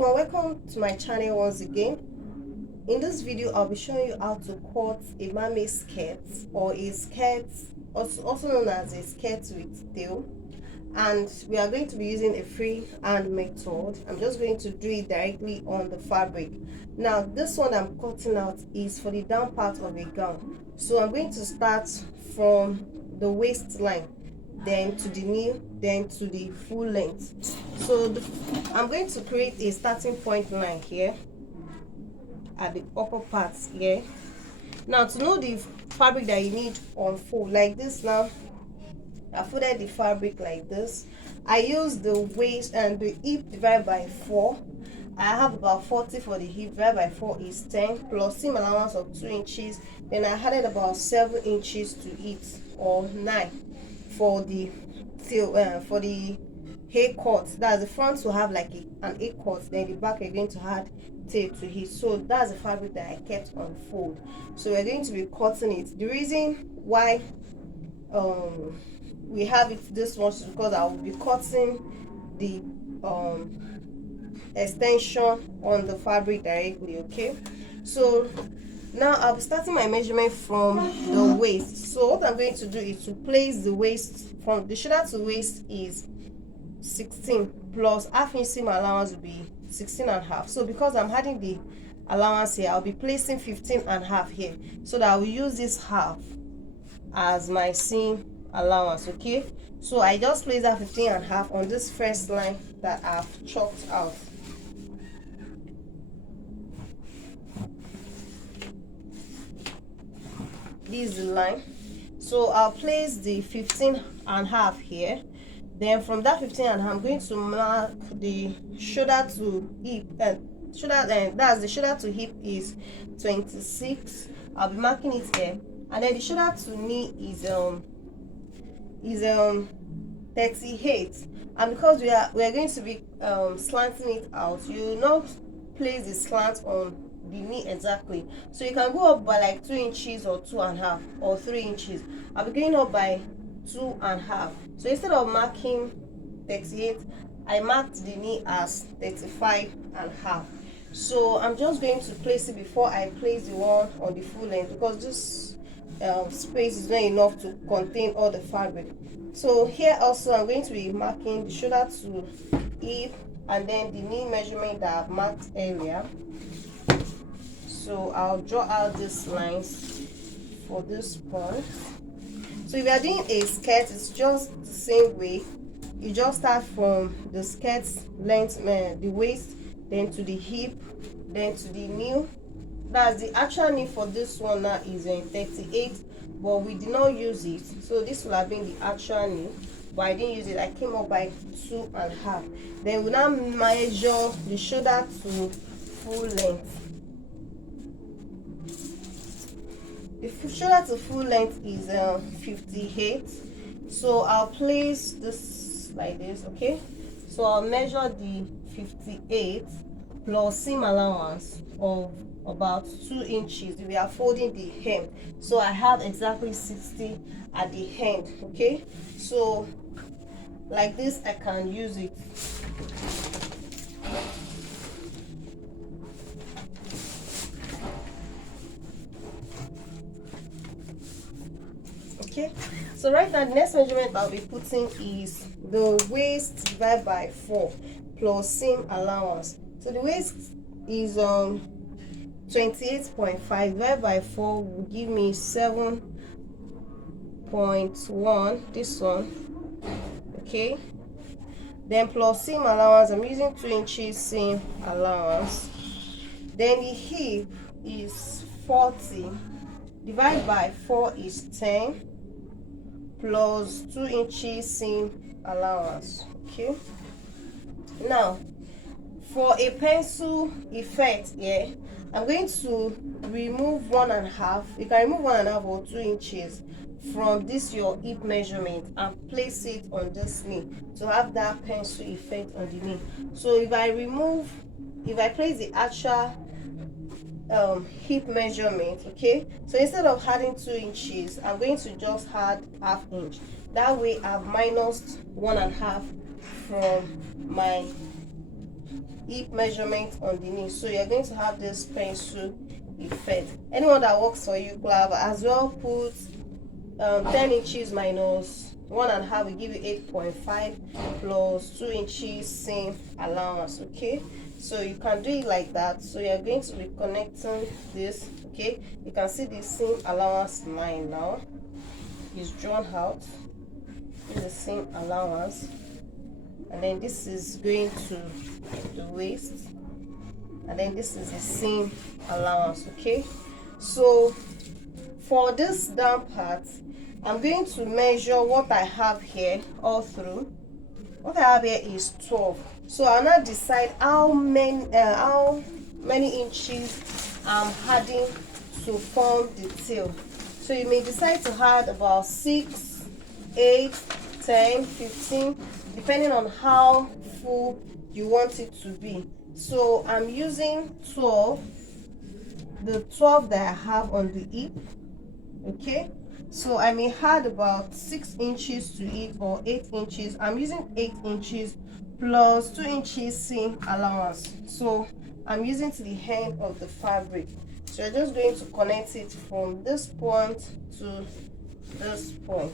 Well, welcome to my channel once again. In this video I'll be showing you how to cut a mermaid skirt, or a skirt also known as a skirt with tail, and we are going to be using a freehand method. I'm just going to do it directly on the fabric. Now this one I'm cutting out is for the down part of a gown, so I'm going to start from the waistline, then to the knee, then to the full length. So I'm going to create a starting point line here at the upper part here. Now to know the fabric that you need on fold like this, now I folded the fabric like this. I use the waist and the hip divided by 4. I have about 40 for the hip, divided by 4 is 10, plus seam allowance of 2 inches. Then I added about 7 inches to it, or 9 for the tail, for the hair cut. That's the front will have like an hair cut, then the back we're going to add tail to it. So that's the fabric that I kept on fold. So we're going to be cutting it. The reason why we have it this much is because I will be cutting the extension on the fabric directly. Okay, so now I'll be starting my measurement from the waist. So what I'm going to do is to place the waist from the shoulder to waist is 16, plus half inch seam allowance will be 16 and a half. So because I'm adding the allowance here, I'll be placing 15 and a half here, so that I will use this half as my seam allowance. Okay, so I just place that 15 and a half on this first line that I've chalked out. This is the line, so I'll place the 15 and a half here. Then from that 15 and a half, I'm going to mark the shoulder to hip, and that's the shoulder to hip is 26. I'll be marking it here, and then the shoulder to knee is 38. And because we are going to be slanting it out, you will not place the slant on the knee exactly, so you can go up by like 2 inches or 2 and a half or 3 inches. I'll be going up by 2 and a half. So instead of marking 38, I marked the knee as 35 and a half. So I'm just going to place it before I place the one on the full length, because this space is not enough to contain all the fabric. So here also I'm going to be marking the shoulder to hip, and then the knee measurement that I've marked earlier. So I'll draw out these lines for this part. So if you are doing a skirt, it's just the same way. You just start from the skirt length, the waist, then to the hip, then to the knee. That's the actual knee for this one now is 38, but we did not use it, so this will have been the actual knee, but I didn't use it. I came up by 2 and a half. Then we now measure the shoulder to full length. The shoulder to full length is 58. So I'll place this like this. Okay, so I'll measure the 58 plus seam allowance of about 2 inches. We are folding the hem, so I have exactly 60 at the end. Okay, so like this I can use it. Okay, so right now the next measurement I'll be putting is the waist divided by 4 plus seam allowance. So the waist is 28.5 divided by 4 will give me 7.1, this one. Okay, then plus seam allowance, I'm using 2 inches seam allowance. Then the hip is 40 divided by 4 is 10, plus 2 inches seam allowance. Okay, now for a pencil effect here, I'm going to remove 1 and a half. You can remove 1 and a half or 2 inches from this your hip measurement and place it on this knee to have that pencil effect on the knee. So if I place the actual hip measurement, okay, so instead of adding 2 inches, I'm going to just add ½ inch. That way I've minused 1 and a half from my hip measurement underneath. So you're going to have this pencil effect. Anyone that works for you, club, as well put 10 inches minus 1.5 will give you 8.5 plus 2 inches seam allowance. Okay, so you can do it like that. So you're going to be connecting this. Okay, you can see the seam allowance line now is drawn out. This is the seam allowance, and then this is going to the waist, and then this is the seam allowance. Okay, so for this down part, I'm going to measure what I have here all through. What I have here is 12. So I'll now decide how many inches I'm adding to form the tail. So you may decide to add about 6, 8, 10, 15, depending on how full you want it to be. So I'm using 12, the 12 that I have on the hip. Okay, so I may add about 6 inches to it, or 8 inches. I'm using 8 inches plus 2 inches seam allowance. So I'm using to the end of the fabric. So you're just going to connect it from this point to this point.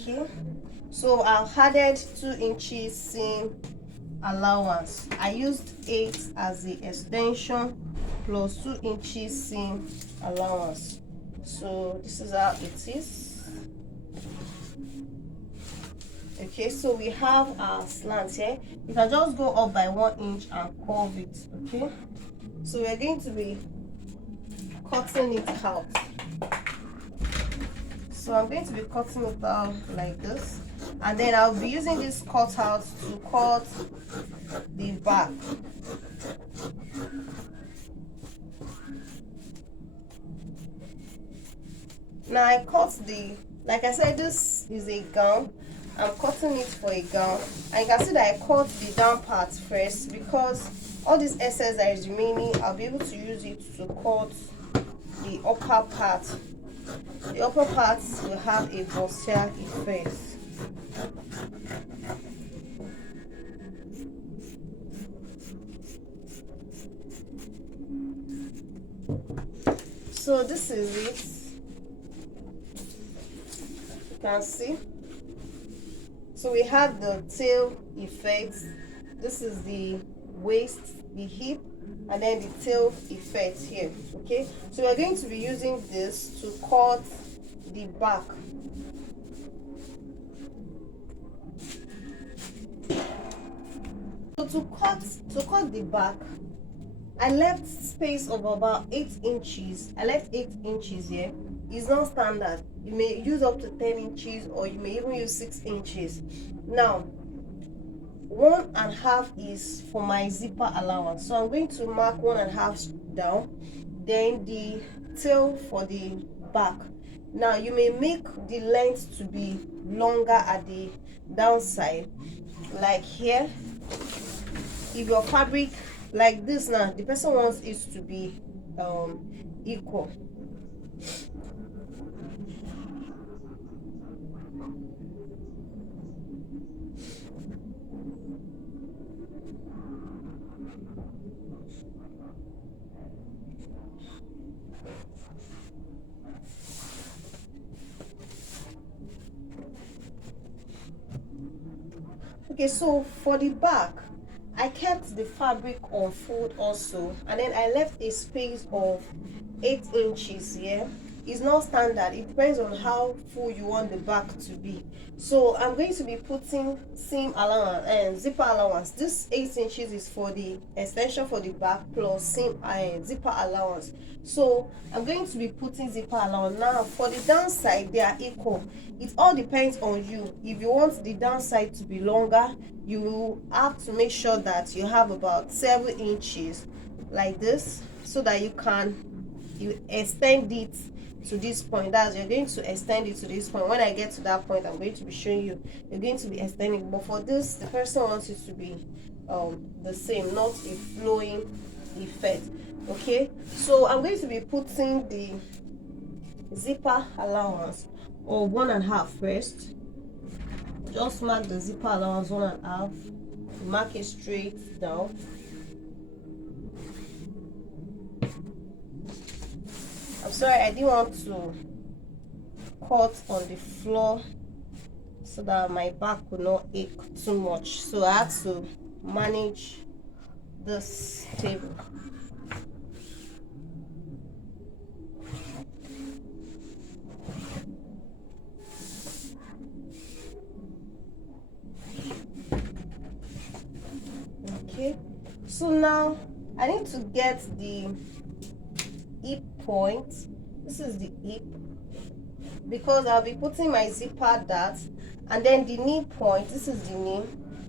Okay, so I've added 2 inches seam allowance. I used 8 as the extension plus 2 inches seam allowance. So this is how it is. Okay, so we have our slant here. You can just go up by 1 inch and curve it. Okay, so we're going to be cutting it out. So I'm going to be cutting it out like this, and then I'll be using this cutout to cut the back. Now I cut the, like I said, this is a gown. I'm cutting it for a gown, and you can see that I cut the down part first, because all this excess that is remaining, I'll be able to use it to cut the upper part. The upper part will have a bustier effect. So this is it. You can see. So we have the tail effect. This is the waist, the hip, and then the tail effect here. Okay, so we're going to be using this to cut the back. So to cut the back, I left space of about 8 inches. I left 8 inches here. It's not standard. You may use up to 10 inches, or you may even use 6 inches. Now 1.5 is for my zipper allowance, so I'm going to mark 1.5 down, then the tail for the back. Now you may make the length to be longer at the downside, like here. If your fabric like this, now the person wants it to be equal. Okay, so for the back, I kept the fabric on fold also, and then I left a space of 8 inches here. It's not standard, it depends on how full you want the back to be. So I'm going to be putting seam allowance and zipper allowance. This 8 inches is for the extension for the back plus seam and zipper allowance. So I'm going to be putting zipper allowance. Now for the downside, they are equal. It all depends on you. If you want the downside to be longer, you have to make sure that you have about 7 inches like this, so that you extend it to this point. That's, you're going to extend it to this point. When I get to that point, I'm going to be showing you, you're going to be extending. But for this, the person wants it to be the same, not a flowing effect. Okay, so I'm going to be putting the zipper allowance of 1.5 first. just mark the zipper allowance 1.5, mark it straight down. I'm sorry, I didn't want to cut on the floor so that my back would not ache too much, so I had to manage this table. Okay, so now I need to get the hip point. This is the hip, because I'll be putting my zipper dart, and then the knee point, this is the knee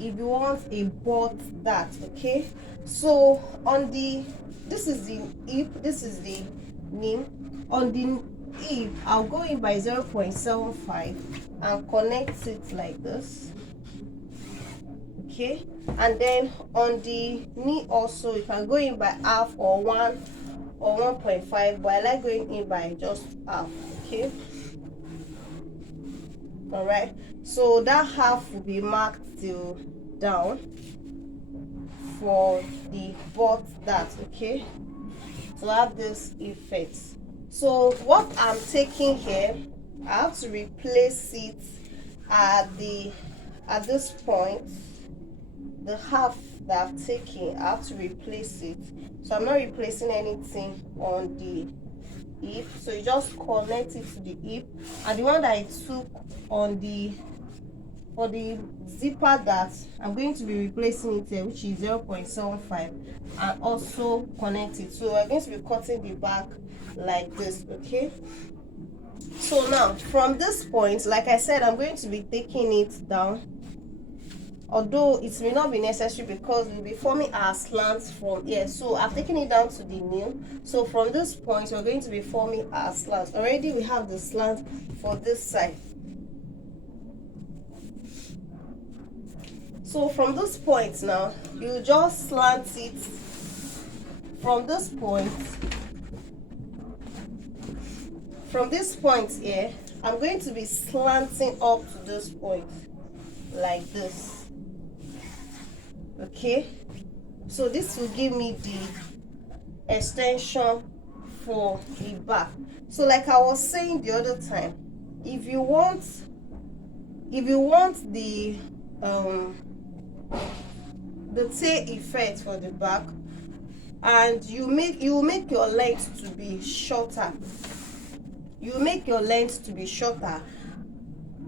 if you want a butt dart. Okay, so on the, this is the hip, this is the knee. On the hip, I'll go in by 0.75 and connect it like this. Okay, and then on the knee also, you can go in by half or 1 or 1.5, but I like going in by just half. Okay, all right, so that half will be marked till down for the butt dart. Okay, to have this effect. So what I'm taking here, I have to replace it at this point. The half that I've taken, I have to replace it, so I'm not replacing anything on the hip. So you just connect it to the hip, and the one that I took on the, for the zipper dart, I'm going to be replacing it here, which is 0.75, and also connect it. So I'm going to be cutting the back like this. Okay, so now from this point, like I said, I'm going to be taking it down, although it may not be necessary because we'll be forming our slants from here. So I've taken it down to the nail. So from this point, we're going to be forming our slants. Already we have the slant for this side. So from this point now, you just slant it from this point. From this point here, I'm going to be slanting up to this point like this. Okay, so this will give me the extension for the back. So like I was saying the other time, if you want the tail effect for the back, and you make your length to be shorter,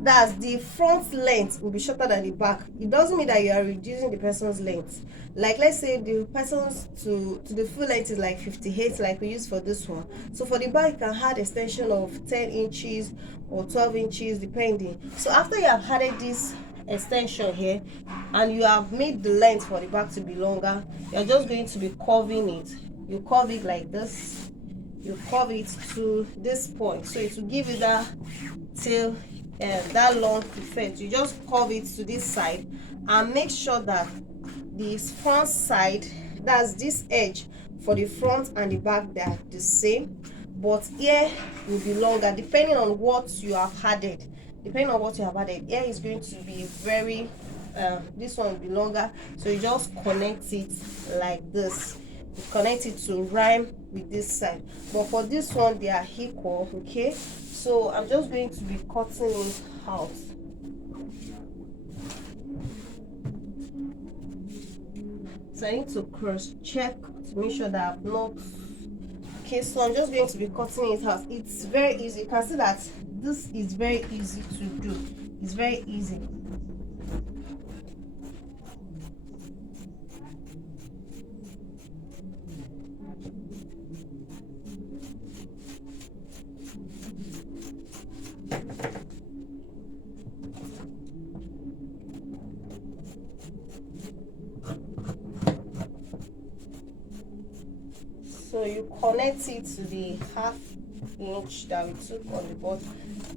that's the front length will be shorter than the back. It doesn't mean that you are reducing the person's length. Like let's say the person's to the full length is like 58, like we use for this one. So for the back, you can add extension of 10 inches or 12 inches depending. So after you have added this extension here, and you have made the length for the back to be longer, you're just going to be curving it. You curve it like this, you curve it to this point, so it will give you that tail, that long effect. You just curve it to this side and make sure that this front side, that's this edge for the front and the back, they are the same, but here will be longer depending on what you have added. Here is going to be very this one will be longer, so you just connect it like this. You connect it to rhyme with this side, but for this one they are equal. Okay, so I'm just going to be cutting it out. So I need to cross check to make sure that I'm not. Okay, so I'm just going to be cutting it out. It's very easy. You can see that this is very easy to do. It's very easy. So you connect it to the half inch that we took on the board,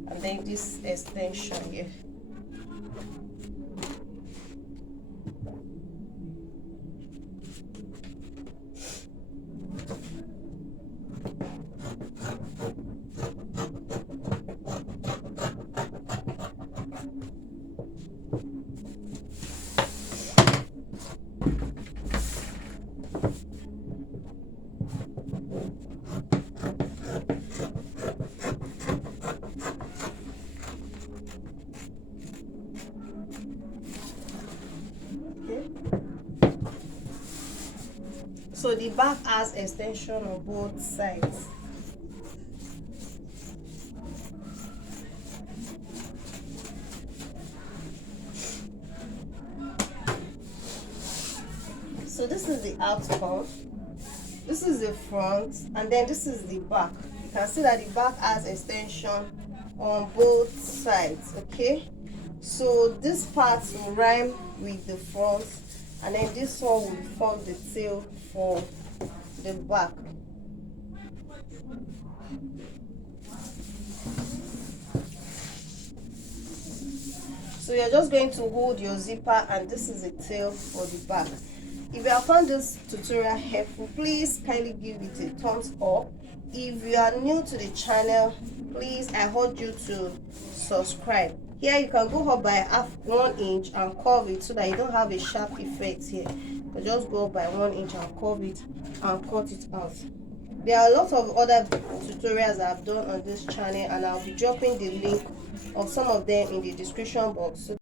and then this extension here. So the back has extension on both sides. So this is the outcome, this is the front, and then this is the back. You can see that the back has extension on both sides. Okay, so this part will rhyme with the front, and then this one will form the tail for the back. So you're just going to hold your zipper, and this is the tail for the back. If you have found this tutorial helpful, please kindly give it a thumbs up. If you are new to the channel, please, I urge you to subscribe. Here you can go up by half 1 inch and curve it so that you don't have a sharp effect here. But just go up by 1 inch and curve it and cut it out. There are a lot of other tutorials I've done on this channel, and I'll be dropping the link of some of them in the description box. So